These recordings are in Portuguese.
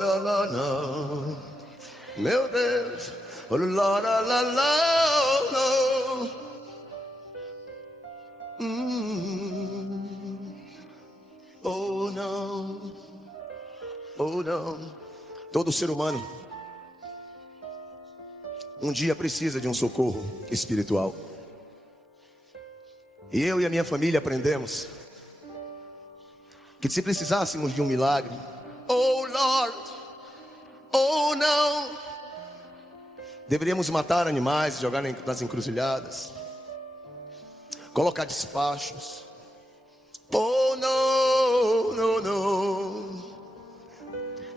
lá, lá, não. Meu Deus, oh, lá, lá, lá, lá, não. Oh, não. Oh, não. Todo ser humano um dia precisa de um socorro espiritual. E eu e a minha família aprendemos que se precisássemos de um milagre, oh Lord, oh não, deveríamos matar animais, jogar nas encruzilhadas, colocar despachos. Oh não, não, não.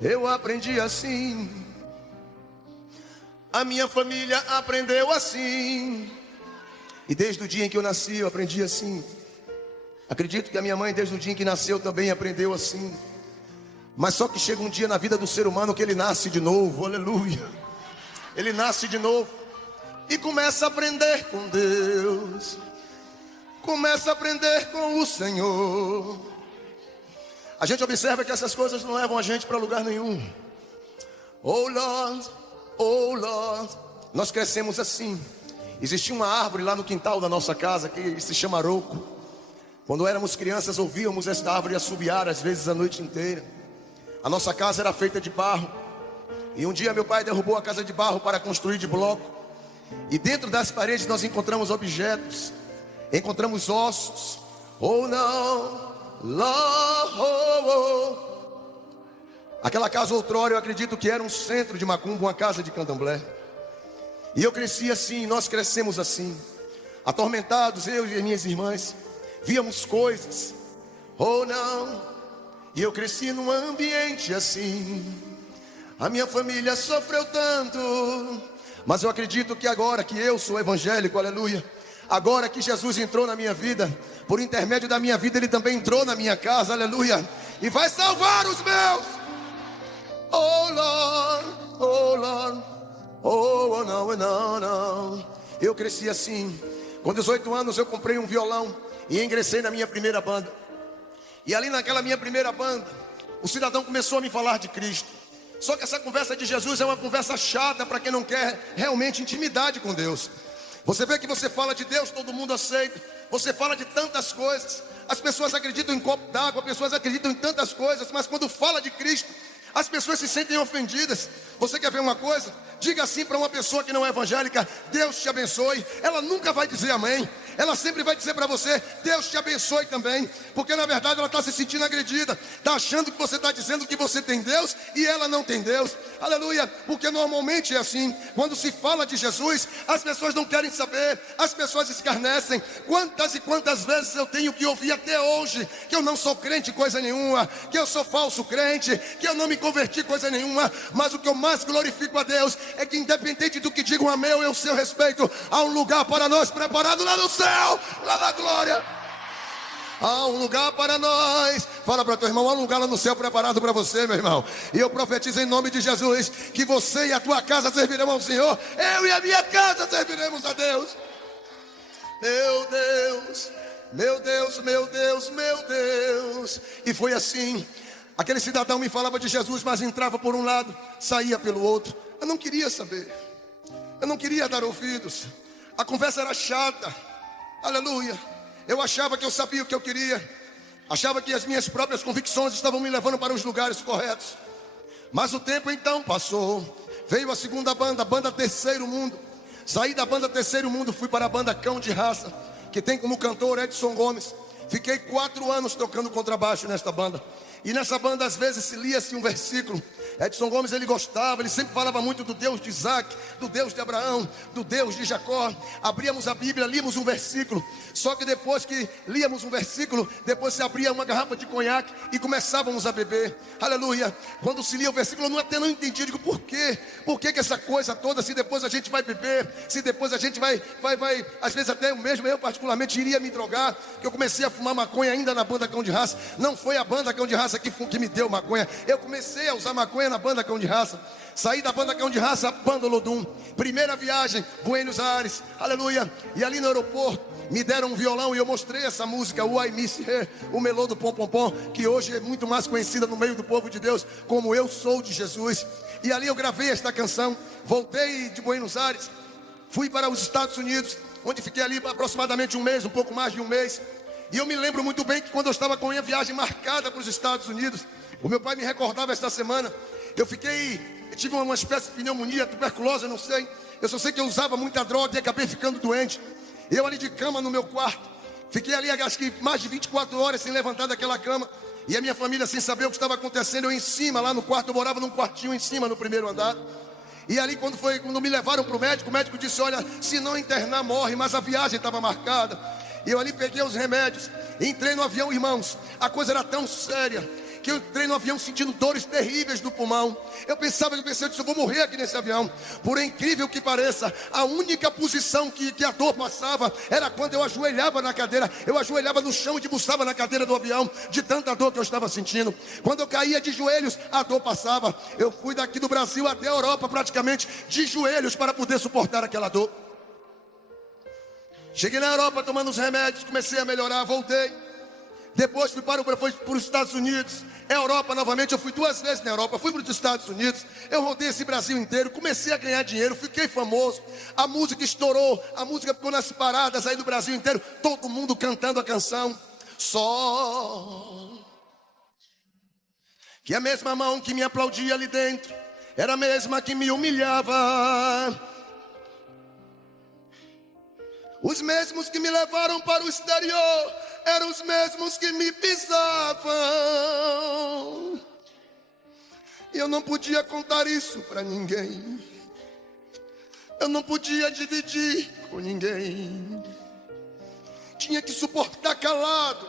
Eu aprendi assim, a minha família aprendeu assim, e desde o dia em que eu nasci eu aprendi assim. Acredito que a minha mãe desde o dia em que nasceu também aprendeu assim. Mas só que chega um dia na vida do ser humano que ele nasce de novo, aleluia. Ele nasce de novo e começa a aprender com Deus, começa a aprender com o Senhor. A gente observa que essas coisas não levam a gente para lugar nenhum. Oh Lord, oh Lord. Nós crescemos assim. Existia uma árvore lá no quintal da nossa casa que se chama arouco. Quando éramos crianças ouvíamos esta árvore assobiar às vezes a noite inteira. A nossa casa era feita de barro. E um dia meu pai derrubou a casa de barro para construir de bloco. E dentro das paredes nós encontramos objetos, encontramos ossos. Oh não, oh. Aquela casa outrora eu acredito que era um centro de macumba, uma casa de candomblé. E eu cresci assim, nós crescemos assim, atormentados, eu e as minhas irmãs. Víamos coisas, oh não. E eu cresci num ambiente assim. A minha família sofreu tanto, mas eu acredito que agora que eu sou evangélico, aleluia, agora que Jesus entrou na minha vida, por intermédio da minha vida Ele também entrou na minha casa, aleluia, e vai salvar os meus. Oh Lord, oh Lord, oh não, não, não. Eu cresci assim. Com 18 anos eu comprei um violão e ingressei na minha primeira banda. E ali naquela minha primeira banda, o cidadão começou a me falar de Cristo. Só que essa conversa de Jesus é uma conversa chata para quem não quer realmente intimidade com Deus. Você vê que você fala de Deus, todo mundo aceita. Você fala de tantas coisas, as pessoas acreditam em copo d'água, as pessoas acreditam em tantas coisas, mas quando fala de Cristo, as pessoas se sentem ofendidas. Você quer ver uma coisa? Diga assim para uma pessoa que não é evangélica: Deus te abençoe. Ela nunca vai dizer amém. Ela sempre vai dizer para você: Deus te abençoe também. Porque na verdade ela está se sentindo agredida. Está achando que você está dizendo que você tem Deus e ela não tem Deus. Aleluia. Porque normalmente é assim. Quando se fala de Jesus, as pessoas não querem saber. As pessoas escarnecem. Quantas e quantas vezes eu tenho que ouvir até hoje que eu não sou crente coisa nenhuma, que eu sou falso crente, que eu não me converti coisa nenhuma. Mas o que eu mais glorifico a Deus é que independente do que digam a meu e o seu respeito, há um lugar para nós preparado lá no céu, lá na glória. Há um lugar para nós. Fala para teu irmão: há um lugar lá no céu preparado para você, meu irmão. E eu profetizo em nome de Jesus que você e a tua casa servirão ao Senhor. Eu e a minha casa serviremos a Deus. Meu Deus, meu Deus, meu Deus, meu Deus. E foi assim. Aquele cidadão me falava de Jesus, mas entrava por um lado, saía pelo outro. Eu não queria saber, eu não queria dar ouvidos. A conversa era chata, aleluia. Eu achava que eu sabia o que eu queria, achava que as minhas próprias convicções estavam me levando para os lugares corretos. Mas o tempo então passou. Veio a segunda banda, a banda Terceiro Mundo. Saí da banda Terceiro Mundo, fui para a banda Cão de Raça, que tem como cantor Edson Gomes. Fiquei 4 anos tocando contrabaixo nesta banda. E nessa banda às vezes se lia-se um versículo. Edson Gomes, ele gostava, ele sempre falava muito do Deus de Isaac, do Deus de Abraão, do Deus de Jacó. Abríamos a Bíblia, líamos um versículo. Só que depois que líamos um versículo, depois se abria uma garrafa de conhaque e começávamos a beber. Aleluia. Quando se lia o versículo, eu até não entendi. Digo, por quê? Por que essa coisa toda, se depois a gente vai beber, se depois a gente vai às vezes até eu particularmente iria me drogar, que eu comecei a fumar maconha ainda na banda Cão de Raça. Não foi a banda Cão de Raça que me deu maconha. Eu comecei a usar maconha vergonha na banda Cão de Raça. Saí da banda Cão de Raça, banda Olodum. Primeira viagem, Buenos Aires, aleluia. E ali no aeroporto, me deram um violão e eu mostrei essa música, o I Miss Her, o Melô do Pom Pom Pom, que hoje é muito mais conhecida no meio do povo de Deus como Eu Sou de Jesus. E ali eu gravei esta canção. Voltei de Buenos Aires, fui para os Estados Unidos, onde fiquei ali aproximadamente um mês, um pouco mais de um mês. E eu me lembro muito bem que quando eu estava com a minha viagem marcada para os Estados Unidos, o meu pai me recordava esta semana, eu tive uma espécie de pneumonia, tuberculose, eu não sei. Eu só sei que eu usava muita droga e acabei ficando doente. Eu ali de cama no meu quarto, fiquei ali acho que mais de 24 horas sem levantar daquela cama. E a minha família sem saber o que estava acontecendo, eu em cima, lá no quarto, eu morava num quartinho em cima, no primeiro andar. E ali quando me levaram para o médico disse, olha, se não internar morre, mas a viagem estava marcada. E eu ali peguei os remédios, entrei no avião, irmãos, a coisa era tão séria, que eu entrei no avião sentindo dores terríveis no pulmão. Eu disse, eu vou morrer aqui nesse avião. Por incrível que pareça, a única posição que a dor passava era quando eu ajoelhava na cadeira. Eu ajoelhava no chão e debruçava na cadeira do avião, de tanta dor que eu estava sentindo. Quando eu caía de joelhos, a dor passava. Eu fui daqui do Brasil até a Europa praticamente de joelhos para poder suportar aquela dor. Cheguei na Europa tomando os remédios, comecei a melhorar, voltei. Depois fui para os Estados Unidos, Europa novamente. Eu fui 2 vezes na Europa, fui para os Estados Unidos. Eu rodei esse Brasil inteiro, comecei a ganhar dinheiro, fiquei famoso. A música estourou, a música ficou nas paradas aí do Brasil inteiro. Todo mundo cantando a canção. Só que a mesma mão que me aplaudia ali dentro era a mesma que me humilhava. Os mesmos que me levaram para o exterior eram os mesmos que me pisavam. E eu não podia contar isso para ninguém. Eu não podia dividir com ninguém. Tinha que suportar calado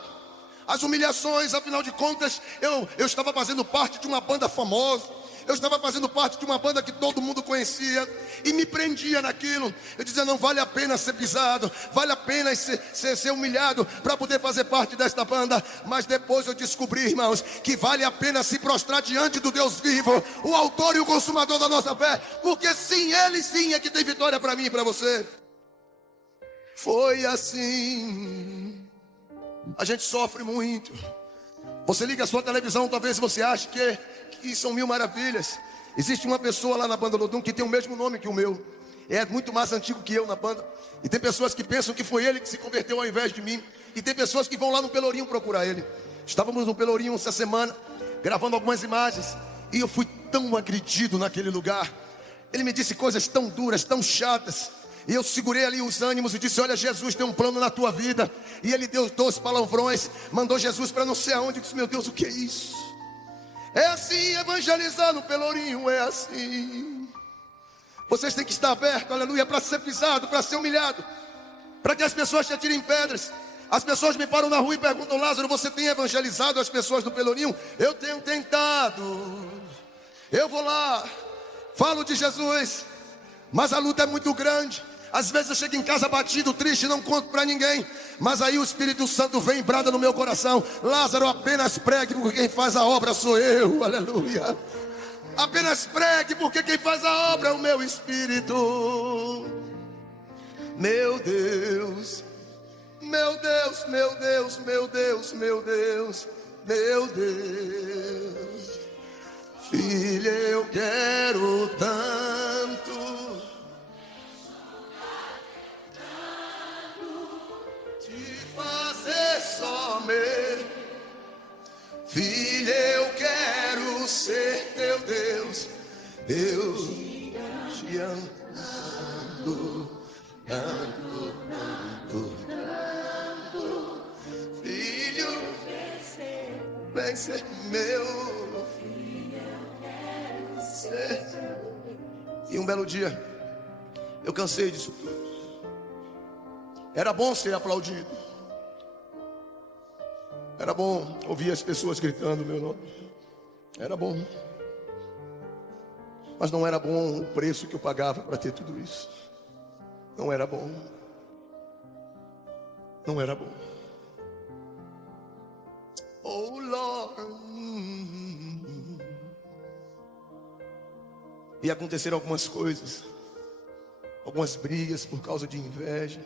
as humilhações. Afinal de contas, eu estava fazendo parte de uma banda famosa. Eu estava fazendo parte de uma banda que todo mundo conhecia e me prendia naquilo. Eu dizia, não vale a pena ser pisado, vale a pena ser humilhado para poder fazer parte desta banda. Mas depois eu descobri, irmãos, que vale a pena se prostrar diante do Deus vivo, o autor e o consumador da nossa fé. Porque sim, Ele sim é que tem vitória para mim e para você. Foi assim. A gente sofre muito. Você liga a sua televisão, talvez você ache que são mil maravilhas. Existe uma pessoa lá na banda Olodum que tem o mesmo nome que o meu. É muito mais antigo que eu na banda. E tem pessoas que pensam que foi ele que se converteu ao invés de mim. E tem pessoas que vão lá no Pelourinho procurar ele. Estávamos no Pelourinho essa semana, gravando algumas imagens. E eu fui tão agredido naquele lugar. Ele me disse coisas tão duras, tão chatas. E eu segurei ali os ânimos e disse, olha, Jesus tem um plano na tua vida. E ele deu 2 palavrões, mandou Jesus para não sei aonde. Eu disse, meu Deus, o que é isso? É assim, evangelizar no Pelourinho, é assim. Vocês têm que estar abertos, aleluia, para ser pisado, para ser humilhado, para que as pessoas te atirem pedras. As pessoas me param na rua e perguntam, Lázaro, você tem evangelizado as pessoas do Pelourinho? Eu tenho tentado. Eu vou lá, falo de Jesus, mas a luta é muito grande. Às vezes eu chego em casa batido, triste, não conto para ninguém. Mas aí o Espírito Santo vem e brada no meu coração. Lázaro, apenas pregue, porque quem faz a obra sou eu, aleluia. Apenas pregue, porque quem faz a obra é o meu Espírito. Meu Deus, meu Deus, meu Deus, meu Deus, meu Deus, meu Deus. Filha, eu quero tanto fazer só meu. Filha, eu quero ser teu Deus. Deus te amo tanto, tanto, tanto. Filho, vem ser meu. Filho, eu quero ser. E um belo dia eu cansei disso tudo. Era bom ser aplaudido. Era bom ouvir as pessoas gritando meu nome. Era bom. Mas não era bom o preço que eu pagava para ter tudo isso. Não era bom. Não era bom. Oh Lord, E aconteceram algumas coisas, algumas brigas por causa de inveja.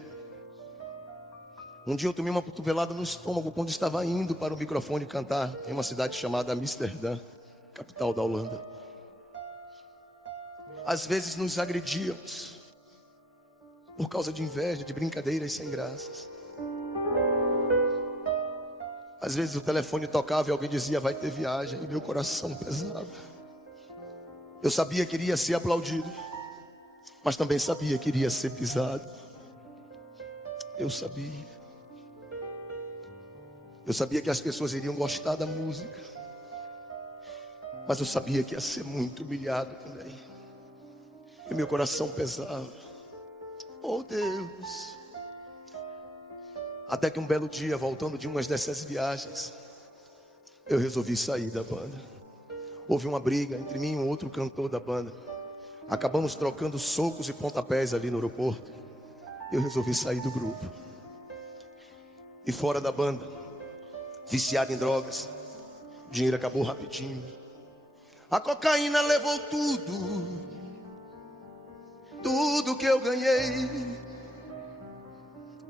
Um dia eu tomei uma cotovelada no estômago quando estava indo para o microfone cantar em uma cidade chamada Amsterdã, capital da Holanda. Às vezes nos agredíamos por causa de inveja, de brincadeiras sem graças. Às vezes o telefone tocava e alguém dizia: vai ter viagem, e meu coração pesava. Eu sabia que iria ser aplaudido, mas também sabia que iria ser pisado. Eu sabia que as pessoas iriam gostar da música, mas eu sabia que ia ser muito humilhado também. E meu coração pesava. Oh Deus. Até que um belo dia, voltando de uma dessas viagens, eu resolvi sair da banda. Houve uma briga entre mim e um outro cantor da banda. Acabamos trocando socos e pontapés ali no aeroporto. Eu resolvi sair do grupo. E fora da banda, viciado em drogas, o dinheiro acabou rapidinho. A cocaína levou tudo que eu ganhei,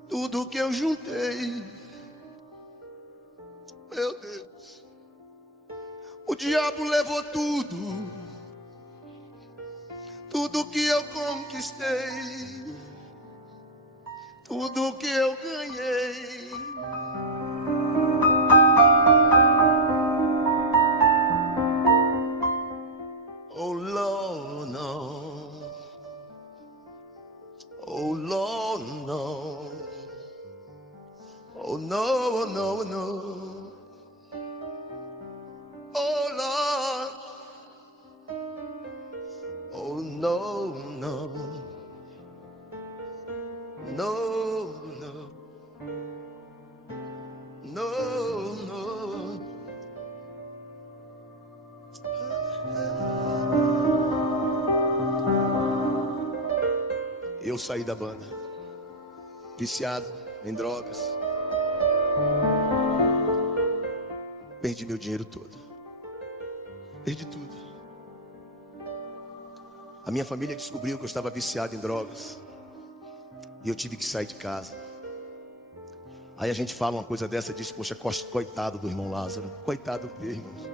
tudo que eu juntei. Meu Deus, o diabo levou tudo que eu conquistei, tudo que eu ganhei. Oh Lord, no. Oh Lord, no. Oh no, no, no. Oh Lord. Oh no, no. No, no. No, no. Eu saí da banda, viciado em drogas. Perdi meu dinheiro todo. Perdi tudo. A minha família descobriu que eu estava viciado em drogas. E eu tive que sair de casa. Aí a gente fala uma coisa dessa e diz: poxa, coitado do irmão Lázaro. Coitado dele, irmãos.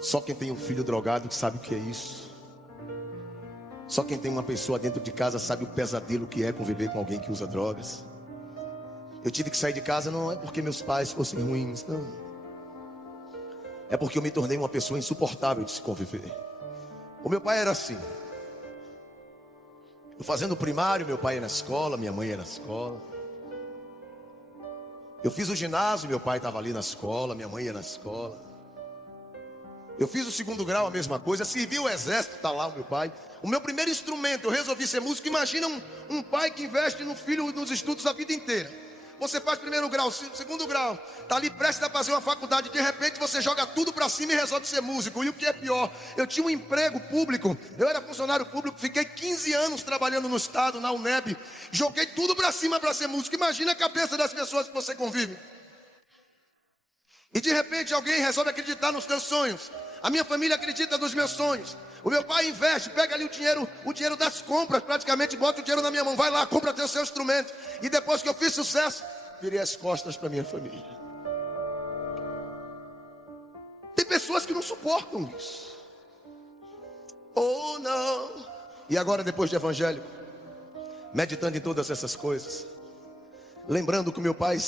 Só quem tem um filho drogado que sabe o que é isso. Só quem tem uma pessoa dentro de casa sabe o pesadelo que é conviver com alguém que usa drogas. Eu tive que sair de casa não é porque meus pais fossem ruins, não. É porque eu me tornei uma pessoa insuportável de se conviver. O meu pai era assim. Eu fazendo o primário, meu pai ia na escola, minha mãe ia na escola. Eu fiz o ginásio, meu pai estava ali na escola, minha mãe ia na escola. Eu fiz o segundo grau, a mesma coisa. Servi o exército, está lá o meu pai. O meu primeiro instrumento, eu resolvi ser músico. Imagina um pai que investe no filho nos estudos a vida inteira. Você faz primeiro grau, segundo grau, está ali prestes a fazer uma faculdade. De repente você joga tudo para cima e resolve ser músico. E o que é pior, eu tinha um emprego público. Eu era funcionário público, fiquei 15 anos trabalhando no estado, na UNEB. Joguei tudo para cima para ser músico. Imagina a cabeça das pessoas que você convive. E de repente alguém resolve acreditar nos teus sonhos. A minha família acredita nos meus sonhos. O meu pai investe, pega ali o dinheiro das compras, praticamente bota o dinheiro na minha mão. Vai lá, compra teu seu instrumento. E depois que eu fiz sucesso, virei as costas para minha família. Tem pessoas que não suportam isso. Oh não. E agora, depois de evangélico, meditando em todas essas coisas, lembrando que meu pai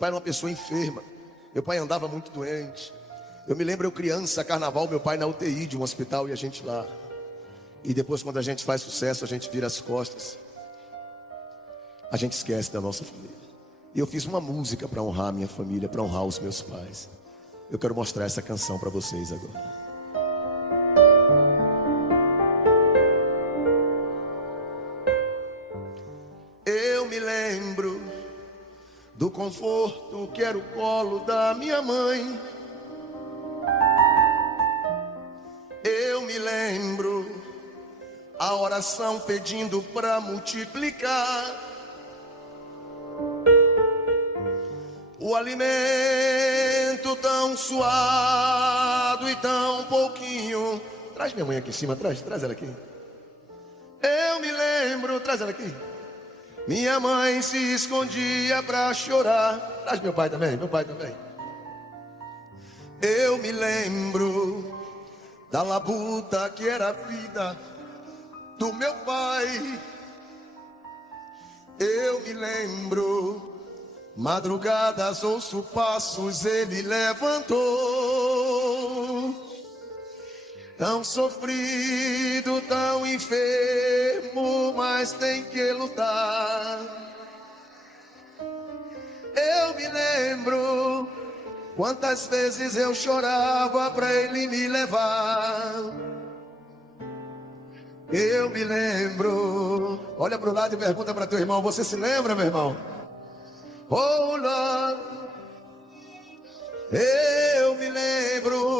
era uma pessoa enferma. Meu pai andava muito doente. Eu me lembro, eu criança, carnaval, meu pai na UTI de um hospital e a gente lá. E depois, quando a gente faz sucesso, a gente vira as costas. A gente esquece da nossa família. E eu fiz uma música para honrar a minha família, para honrar os meus pais. Eu quero mostrar essa canção para vocês agora. Eu me lembro do conforto que era o colo da minha mãe. Eu me lembro a oração pedindo para multiplicar o alimento tão suado e tão pouquinho Traz minha mãe aqui em cima, traz ela aqui. Eu me lembro, traz ela aqui. Minha mãe se escondia pra chorar. Traz meu pai também, meu pai também. Eu me lembro da labuta que era a vida do meu pai. Eu me lembro, madrugadas ouço passos, ele levantou. Tão sofrido, tão enfermo, mas tem que lutar. Eu me lembro quantas vezes eu chorava pra ele me levar. Eu me lembro. Olha pro lado e pergunta para teu irmão: você se lembra, meu irmão? Oh, Lord, eu me lembro.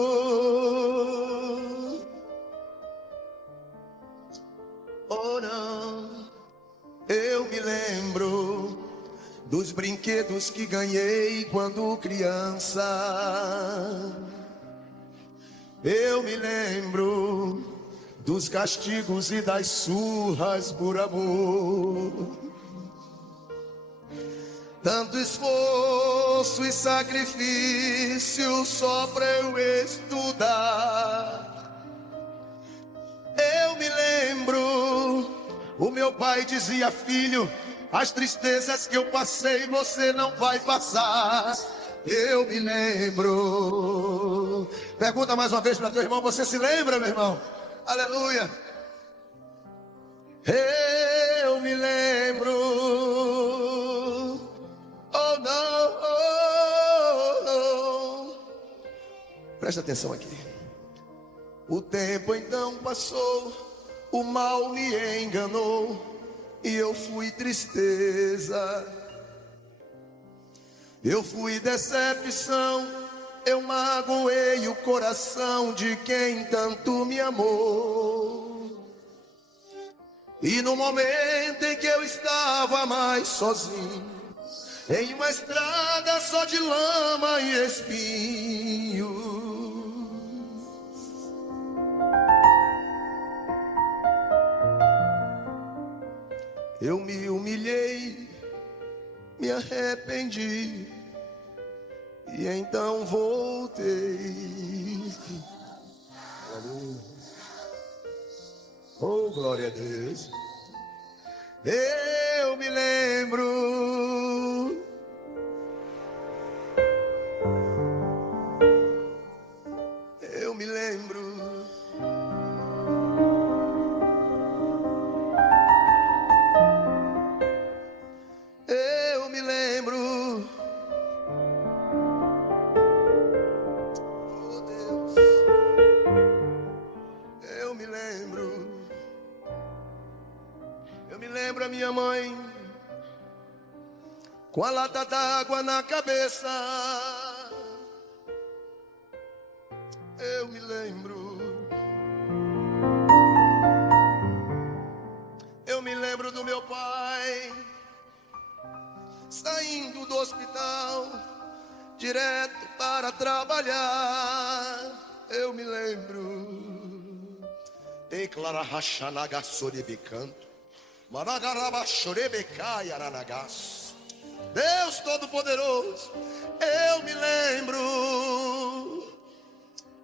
Oh, não. Eu me lembro dos brinquedos que ganhei quando criança. Eu me lembro dos castigos e das surras por amor. Tanto esforço e sacrifício só pra eu estudar. Eu me lembro, o meu pai dizia: filho, as tristezas que eu passei você não vai passar. Eu me lembro. Pergunta mais uma vez para teu irmão: você se lembra, meu irmão? Aleluia. Eu me lembro. Oh, não, oh, não. Presta atenção aqui. O tempo então passou, o mal me enganou e eu fui tristeza. Eu fui decepção, eu magoei o coração de quem tanto me amou. E no momento em que eu estava mais sozinho, em uma estrada só de lama e espinho, eu me humilhei, me arrependi e então voltei. Oh, glória a Deus. Eu me lembro. Eu me lembro. Eu me lembro. Oh, Deus. Eu me lembro. Eu me lembro a minha mãe com a lata d'água na cabeça. Eu me lembro. Eu me lembro do meu pai saindo do hospital direto para trabalhar. Eu me lembro. Declara rachanaga soribicanto. Deus Todo-Poderoso, eu me lembro,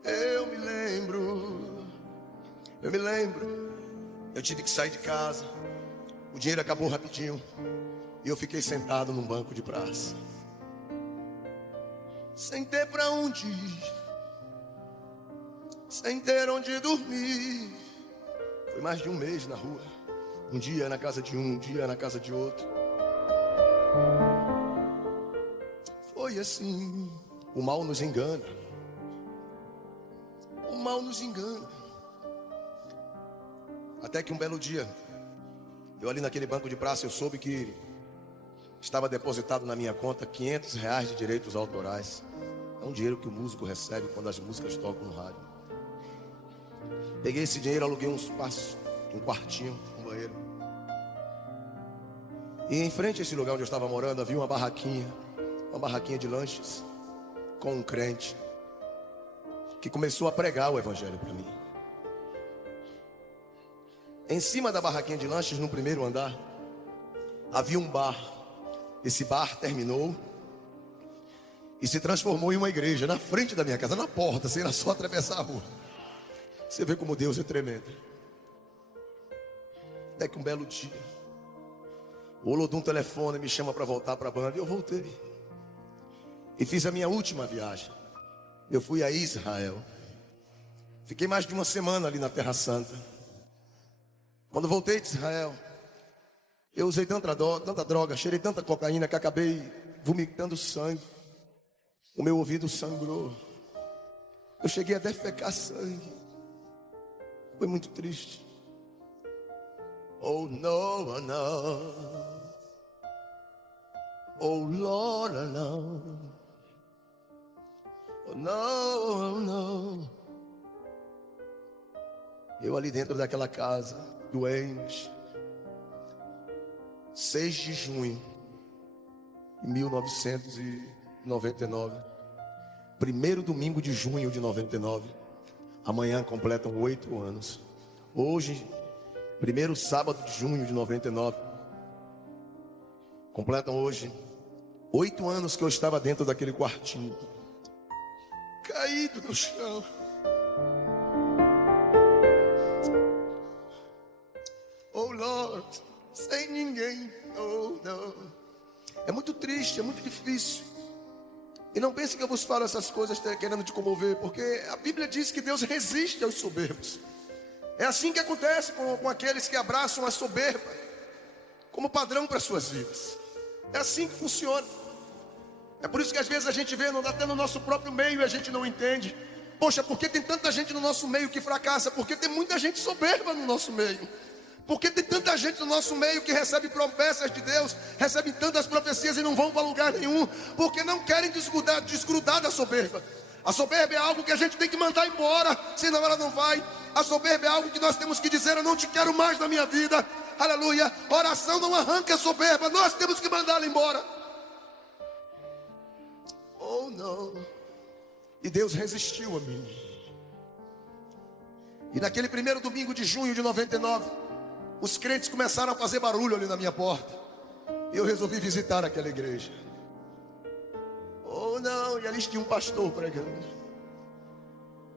eu me lembro, eu me lembro. Eu tive que sair de casa, o dinheiro acabou rapidinho e eu fiquei sentado num banco de praça, sem ter pra onde ir, sem ter onde dormir. Foi mais de um mês na rua. Um dia na casa de um dia na casa de outro. Foi assim. O mal nos engana. O mal nos engana. Até que um belo dia, eu ali naquele banco de praça, eu soube que estava depositado na minha conta R$500 de direitos autorais. É um dinheiro que o músico recebe quando as músicas tocam no rádio. Peguei esse dinheiro, aluguei um espaço, um quartinho, um banheiro. E em frente a esse lugar onde eu estava morando, havia uma barraquinha de lanches, com um crente, que começou a pregar o evangelho para mim. Em cima da barraquinha de lanches, no primeiro andar, havia um bar. Esse bar terminou e se transformou em uma igreja na frente da minha casa, na porta, sem era só atravessar a rua. Você vê como Deus é tremendo. Até que um belo dia, o Olodum telefona e me chama para voltar para a banda. E eu voltei e fiz a minha última viagem. Eu fui a Israel. Fiquei mais de uma semana ali na Terra Santa. Quando voltei de Israel, eu usei tanta droga, cheirei tanta cocaína que acabei vomitando sangue. O meu ouvido sangrou. Eu cheguei a defecar sangue. Foi muito triste. Oh no, no. Oh Lord, no. Oh no, no. Eu ali dentro daquela casa, doente. 6 de junho de 1999. Primeiro domingo de junho de 99. Amanhã completam 8 anos. Hoje, primeiro sábado de junho de 99. Completam hoje 8 anos que eu estava dentro daquele quartinho, caído no chão. Oh Lord, sem ninguém. Oh não. É muito triste, é muito difícil. E não pense que eu vos falo essas coisas querendo te comover, porque a Bíblia diz que Deus resiste aos soberbos. É assim que acontece com aqueles que abraçam a soberba como padrão para suas vidas. É assim que funciona. É por isso que às vezes a gente vê, até no nosso próprio meio, e a gente não entende. Poxa, por que tem tanta gente no nosso meio que fracassa? Porque tem muita gente soberba no nosso meio. Porque tem tanta gente no nosso meio que recebe promessas de Deus, recebe tantas profecias e não vão para lugar nenhum, porque não querem desgrudar da soberba. A soberba é algo que a gente tem que mandar embora, senão ela não vai. A soberba é algo que nós temos que dizer: eu não te quero mais na minha vida. Aleluia. Oração não arranca a soberba, nós temos que mandá-la embora. Oh não. E Deus resistiu a mim. E naquele primeiro domingo de junho de 99, os crentes começaram a fazer barulho ali na minha porta. E eu resolvi visitar aquela igreja. Oh não, e ali tinha um pastor pregando.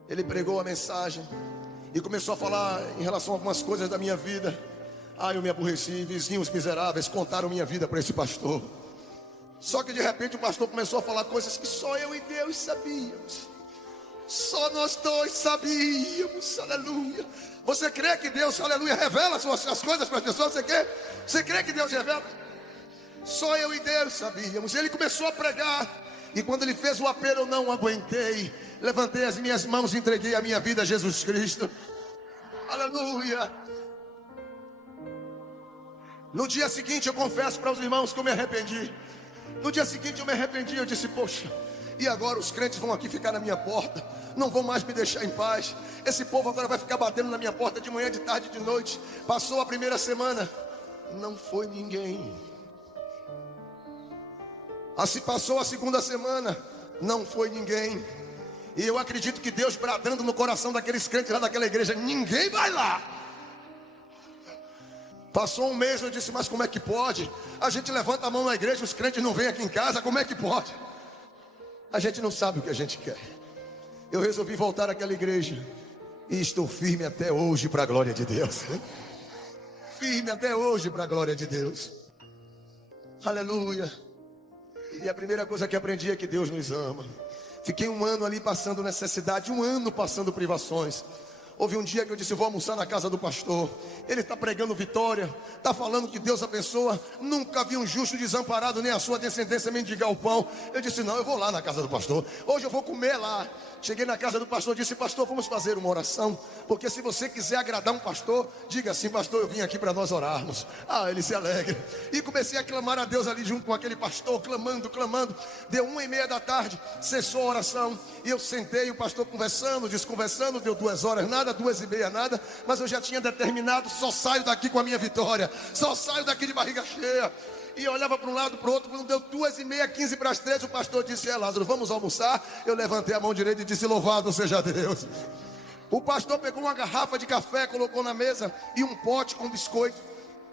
Ele pregou a mensagem e começou a falar em relação a algumas coisas da minha vida. Eu me aborreci, vizinhos miseráveis contaram minha vida para esse pastor. Só que de repente o pastor começou a falar coisas que só eu e Deus sabíamos. Só nós dois sabíamos, aleluia. Você crê que Deus, aleluia, revela as coisas para as pessoas? Você crê que Deus revela? Só eu e Deus sabíamos. Ele começou a pregar. E quando ele fez o apelo, eu não aguentei. Levantei as minhas mãos e entreguei a minha vida a Jesus Cristo. Aleluia. No dia seguinte eu confesso para os irmãos que eu me arrependi. No dia seguinte eu me arrependi. Eu disse: poxa, e agora os crentes vão aqui ficar na minha porta, não vão mais me deixar em paz. Esse povo agora vai ficar batendo na minha porta de manhã, de tarde, de noite. Passou a primeira semana, não foi ninguém. Assim passou a segunda semana, não foi ninguém. E eu acredito que Deus bradando no coração daqueles crentes lá daquela igreja: ninguém vai lá. Passou um mês, eu disse: mas como é que pode? A gente levanta a mão na igreja, os crentes não vêm aqui em casa, como é que pode? A gente não sabe o que a gente quer. Eu resolvi voltar àquela igreja e estou firme até hoje para a glória de Deus. Firme até hoje para a glória de Deus. Aleluia. E a primeira coisa que aprendi é que Deus nos ama. Fiquei 1 ano ali passando necessidade, 1 ano passando privações. Houve um dia que eu disse: vou almoçar na casa do pastor. Ele está pregando vitória, está falando que Deus abençoa. Nunca vi um justo desamparado, nem a sua descendência mendigar o pão. Eu disse: não, eu vou lá na casa do pastor. Hoje eu vou comer lá. Cheguei na casa do pastor e disse: pastor, vamos fazer uma oração. Porque se você quiser agradar um pastor, diga assim: pastor, eu vim aqui para nós orarmos. Ele se alegra. E comecei a clamar a Deus ali junto com aquele pastor, clamando. Deu 1h30 da tarde, cessou a oração. E eu sentei, o pastor conversando, desconversando. Deu 2 horas, nada, 2h30, nada. Mas eu já tinha determinado: só saio daqui com a minha vitória. Só saio daqui de barriga cheia. E eu olhava para um lado, para o outro. Quando deu 2h30, 15 para as 3, o pastor disse: Lázaro, vamos almoçar? Eu levantei a mão direita e disse: louvado seja Deus. O pastor pegou uma garrafa de café, colocou na mesa e um pote com biscoito.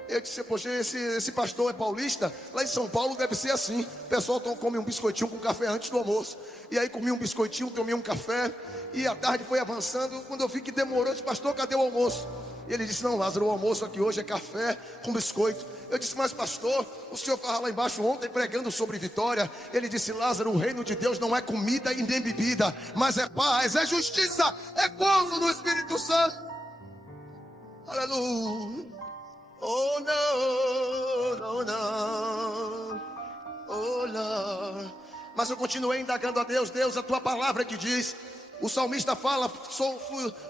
Eu disse, poxa, esse pastor é paulista? Lá em São Paulo deve ser assim. O pessoal come um biscoitinho com café antes do almoço. E aí comi um biscoitinho, tomei um café. E a tarde foi avançando. Quando eu vi que demorou, eu disse, pastor, cadê o almoço? E ele disse, não, Lázaro, o almoço aqui hoje é café com biscoito. Eu disse, mas pastor, o senhor estava lá embaixo ontem pregando sobre vitória. Ele disse, Lázaro, o reino de Deus não é comida e nem bebida, mas é paz, é justiça, é gozo no Espírito Santo. Aleluia. Oh não, não, oh não. Mas eu continuei indagando a Deus. Deus, a tua palavra que diz. O salmista fala,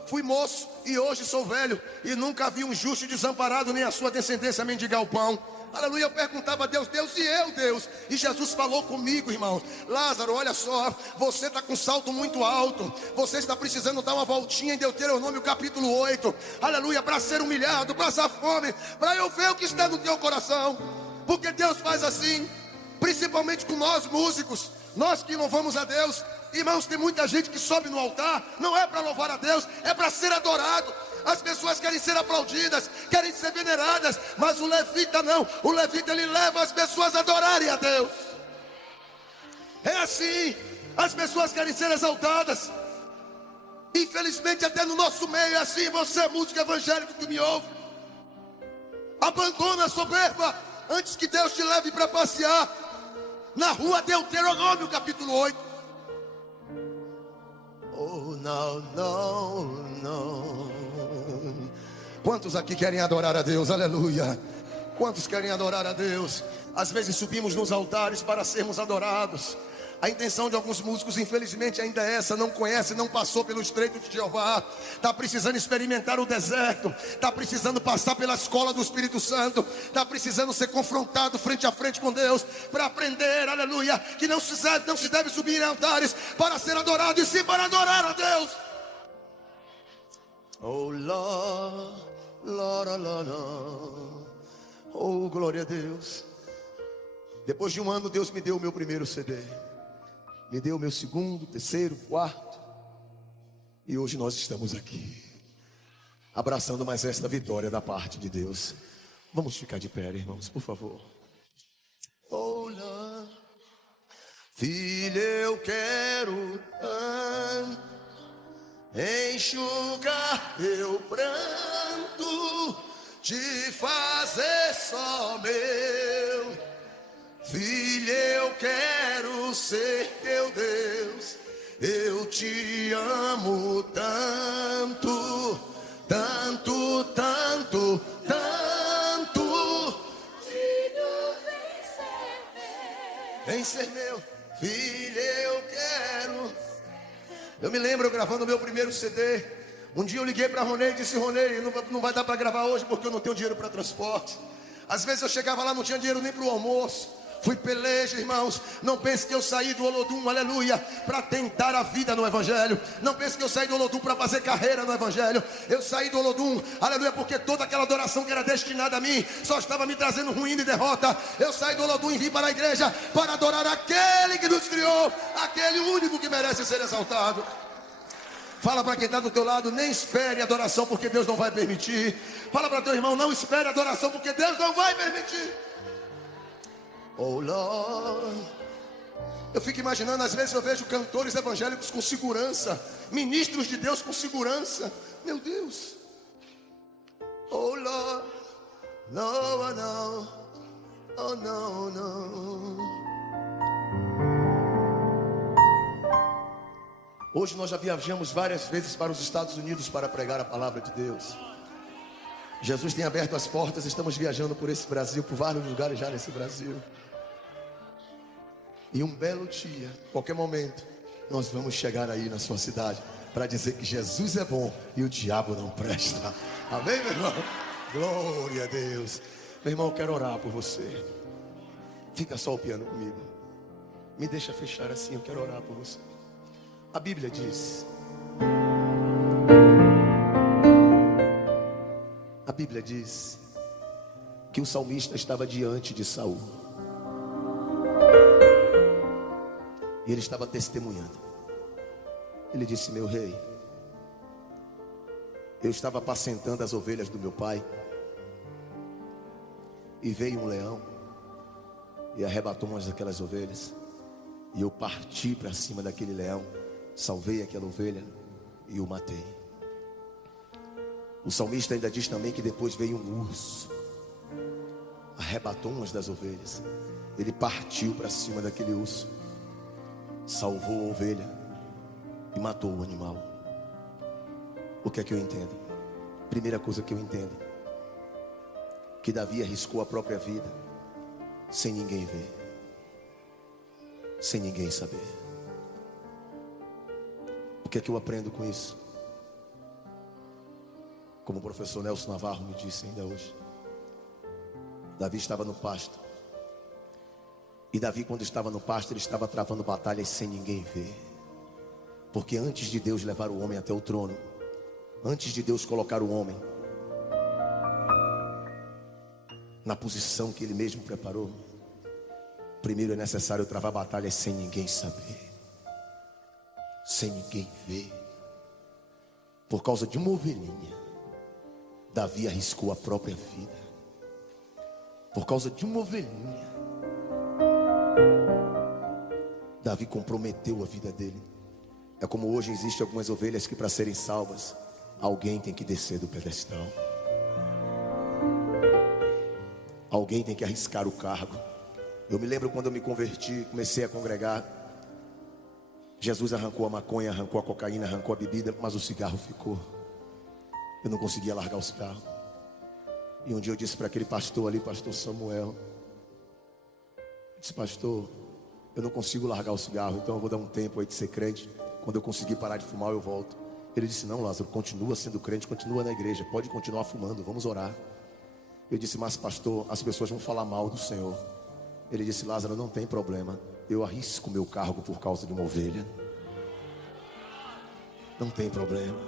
fui moço e hoje sou velho, e nunca vi um justo desamparado, nem a sua descendência mendigar o pão. Aleluia, eu perguntava a Deus, Deus, e eu, Deus? E Jesus falou comigo, irmãos, Lázaro, olha só, você está com um salto muito alto, você está precisando dar uma voltinha em Deuteronômio capítulo 8, aleluia, para ser humilhado, para passar fome, para eu ver o que está no teu coração, porque Deus faz assim, principalmente com nós músicos, nós que louvamos a Deus. Irmãos, tem muita gente que sobe no altar, não é para louvar a Deus, é para ser adorado. As pessoas querem ser aplaudidas, querem ser veneradas, mas o levita não. O levita, ele leva as pessoas a adorarem a Deus. É assim, as pessoas querem ser exaltadas. Infelizmente até no nosso meio é assim. Você, músico evangélico que me ouve, abandona a soberba antes que Deus te leve para passear na rua Deuteronômio capítulo 8. Oh, não, não, não. Quantos aqui querem adorar a Deus? Aleluia. Quantos querem adorar a Deus? Às vezes subimos nos altares para sermos adorados. A intenção de alguns músicos, infelizmente, ainda é essa. Não conhece, não passou pelo estreito de Jeová. Está precisando experimentar o deserto. Está precisando passar pela escola do Espírito Santo. Está precisando ser confrontado frente a frente com Deus. Para aprender, aleluia, que não se deve subir em altares para ser adorado, e sim para adorar a Deus. Oh, Lord, Lord, Lord, Lord. Oh, glória a Deus. Depois de um ano, Deus me deu o meu primeiro CD. Me deu o meu segundo, terceiro, quarto. E hoje nós estamos aqui, abraçando mais esta vitória da parte de Deus. Vamos ficar de pé, irmãos, por favor. Oh, Lord. Filho, eu quero enxugar teu pranto, te fazer só meu. Filho, eu quero ser teu Deus, eu te amo tanto, tanto, tanto, tanto. Filho, vem ser meu, filho, eu quero. Eu me lembro gravando o meu primeiro CD. Um dia eu liguei para Ronei e disse, Ronei, não vai dar para gravar hoje porque eu não tenho dinheiro para transporte. Às vezes eu chegava lá, não tinha dinheiro nem para o almoço. Fui peleja, irmãos. Não pense que eu saí do Olodum, aleluia, para tentar a vida no Evangelho. Não pense que eu saí do Olodum para fazer carreira no Evangelho. Eu saí do Olodum, aleluia, porque toda aquela adoração que era destinada a mim só estava me trazendo ruína e derrota. Eu saí do Olodum e vim para a igreja para adorar aquele que nos criou, aquele único que merece ser exaltado. Fala para quem está do teu lado, nem espere adoração porque Deus não vai permitir. Fala para teu irmão, não espere adoração porque Deus não vai permitir. Oh Lord. Eu fico imaginando, às vezes eu vejo cantores evangélicos com segurança, ministros de Deus com segurança. Meu Deus. Oh Lord. No, no. Oh não, não. Hoje nós já viajamos várias vezes para os Estados Unidos para pregar a palavra de Deus. Jesus tem aberto as portas, estamos viajando por esse Brasil, por vários lugares já nesse Brasil. E um belo dia, qualquer momento, nós vamos chegar aí na sua cidade para dizer que Jesus é bom e o diabo não presta. Amém, meu irmão? Glória a Deus. Meu irmão, eu quero orar por você. Fica só o piano comigo. Me deixa fechar assim, eu quero orar por você. A Bíblia diz... A Bíblia diz que o salmista estava diante de Saul. E ele estava testemunhando. Ele disse, meu rei, Eu estava apacentando as ovelhas do meu pai, e veio um leão e arrebatou umas daquelas ovelhas, e eu parti para cima daquele leão, salvei aquela ovelha e o matei. O salmista ainda diz também que depois veio um urso, arrebatou umas das ovelhas, ele partiu para cima daquele urso, salvou a ovelha e matou o animal. O que é que eu entendo? Primeira coisa que eu entendo, que Davi arriscou a própria vida sem ninguém ver, sem ninguém saber. O que é que eu aprendo com isso? Como o professor Nelson Navarro me disse ainda hoje, Davi estava no pasto, e Davi, quando estava no pasto, ele estava travando batalhas sem ninguém ver. Porque antes de Deus levar o homem até o trono, antes de Deus colocar o homem na posição que Ele mesmo preparou, primeiro é necessário travar batalhas sem ninguém saber, sem ninguém ver. Por causa de uma ovelhinha, Davi arriscou a própria vida. Por causa de uma ovelhinha, Davi comprometeu a vida dele. É como hoje existem algumas ovelhas que, para serem salvas, alguém tem que descer do pedestal, alguém tem que arriscar o cargo. Eu me lembro quando eu me converti, comecei a congregar, Jesus arrancou a maconha, arrancou a cocaína, arrancou a bebida, mas o cigarro ficou. Eu não conseguia largar o cigarro. E um dia eu disse para aquele pastor ali, pastor Samuel, eu disse: pastor, eu não consigo largar o cigarro, então eu vou dar um tempo aí de ser crente. Quando eu conseguir parar de fumar, eu volto. Ele disse: não, Lázaro, continua sendo crente, continua na igreja, pode continuar fumando, vamos orar. Eu disse: mas pastor, as pessoas vão falar mal do Senhor. Ele disse: Lázaro, não tem problema, eu arrisco meu cargo por causa de uma ovelha. Não tem problema.